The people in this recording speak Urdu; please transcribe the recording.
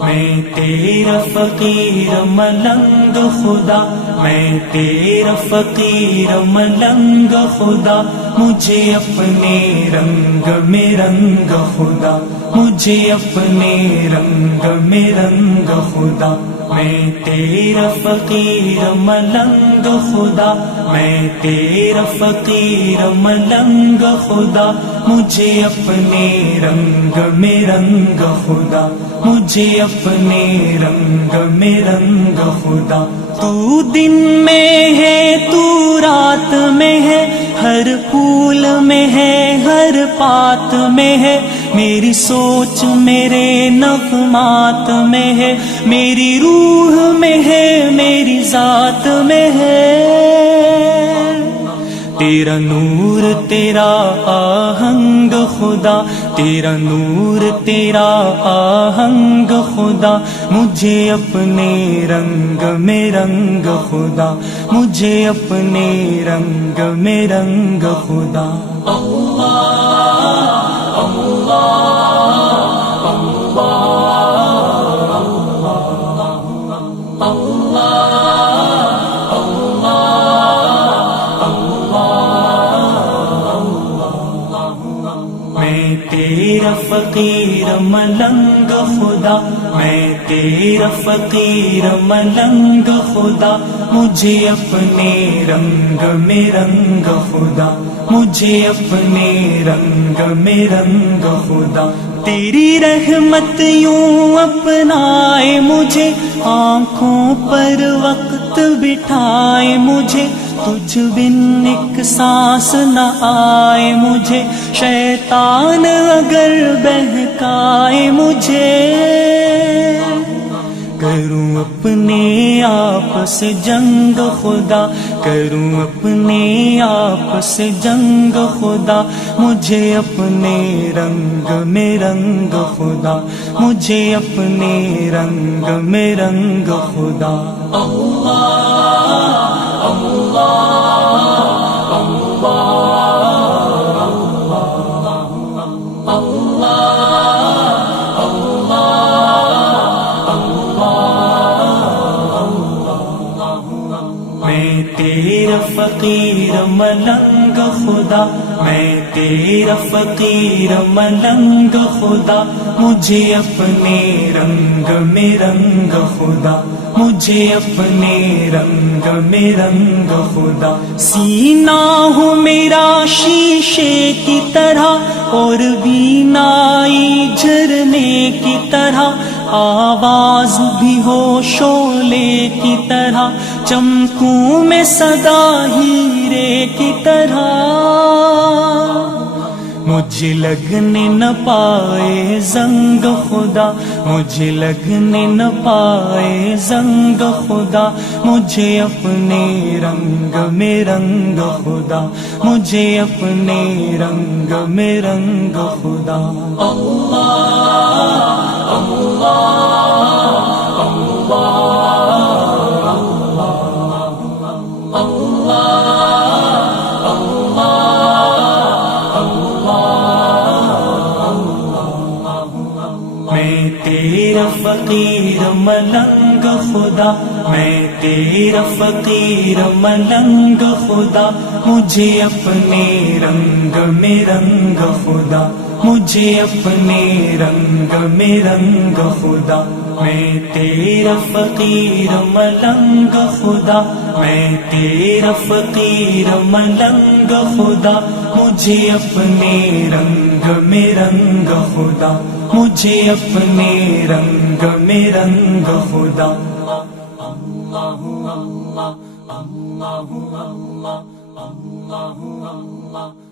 میں تیرا فقیر ملنگ خدا، میں تیرا فقیر ملنگ خدا، مجھے اپنے رنگ میں رنگ خدا، مجھے اپنے رنگ میں رنگ خدا۔ میں تیرا فقیر ملنگ خدا، میں تیرا فقیر ملنگ خدا، مجھے اپنے رنگ میں رنگ خدا، مجھے اپنے رنگ میں رنگ خدا۔ تو دن میں ہے تو رات میں ہے، ہر پھول میں ہے ہر پات میں ہے، میری سوچ میرے نغمات میں ہے، میری روح میں ہے میری ذات میں ہے۔ تیرا نور تیرا آہنگ خدا، تیرا نور تیرا آہنگ خدا، مجھے اپنے رنگ میں رنگ خدا، مجھے اپنے رنگ میں رنگ خدا۔ اللہ اللہ میں تیرا فقیر ملنگ خدا، میں تیرا فقیر ملنگ خدا، مجھے اپنے رنگ میں رنگ خدا، مجھے اپنے رنگ میں رنگ خدا۔ تیری رحمت یوں اپنائے مجھے، آنکھوں پر وقت بٹھائے مجھے، تجھ بن ایک سانس نہ آئے مجھے، شیطان اگر بہکائے مجھے، کروں اپنے آپ سے جنگ خدا، کروں اپنے آپ سے جنگ خدا، مجھے اپنے رنگ میں رنگ خدا، مجھے اپنے رنگ میں رنگ خدا۔ اللہ اللہ میں تیرا فقیر ملنگ خدا، میں تیرا فقیر ملنگ خدا، مجھے اپنے رنگ میں رنگ خدا، مجھے اپنے رنگ میں رنگ خدا۔ سینہ ہو میرا شیشے کی طرح، اور بینائی جھرنے کی طرح، آواز بھی ہو شعلے کی طرح، چمکوں میں سدا ہیرے کی طرح، مجھے لگنے نہ پائے زنگ خدا، مجھے لگنے نہ پائے زنگ خدا، مجھے اپنے رنگ میں رنگ خدا، مجھے اپنے رنگ میں رنگ خدا۔ اللہ میں تیرا فقیر ملنگ خدا، میں تیرا فقیر ملنگ خدا، مجھے اپنے رنگ میں رنگ خدا، مجھے اپنے رنگ میں رنگ خدا۔ میں تیرا فقیر ملنگ خدا، میں تیرا فقیر ملنگ خدا، مجھے اپنے رنگ میں رنگ خدا، مجھے اپنے رنگ میں رنگ خدا۔ اللہ اللہ اللہ اللہ اللہ اللہ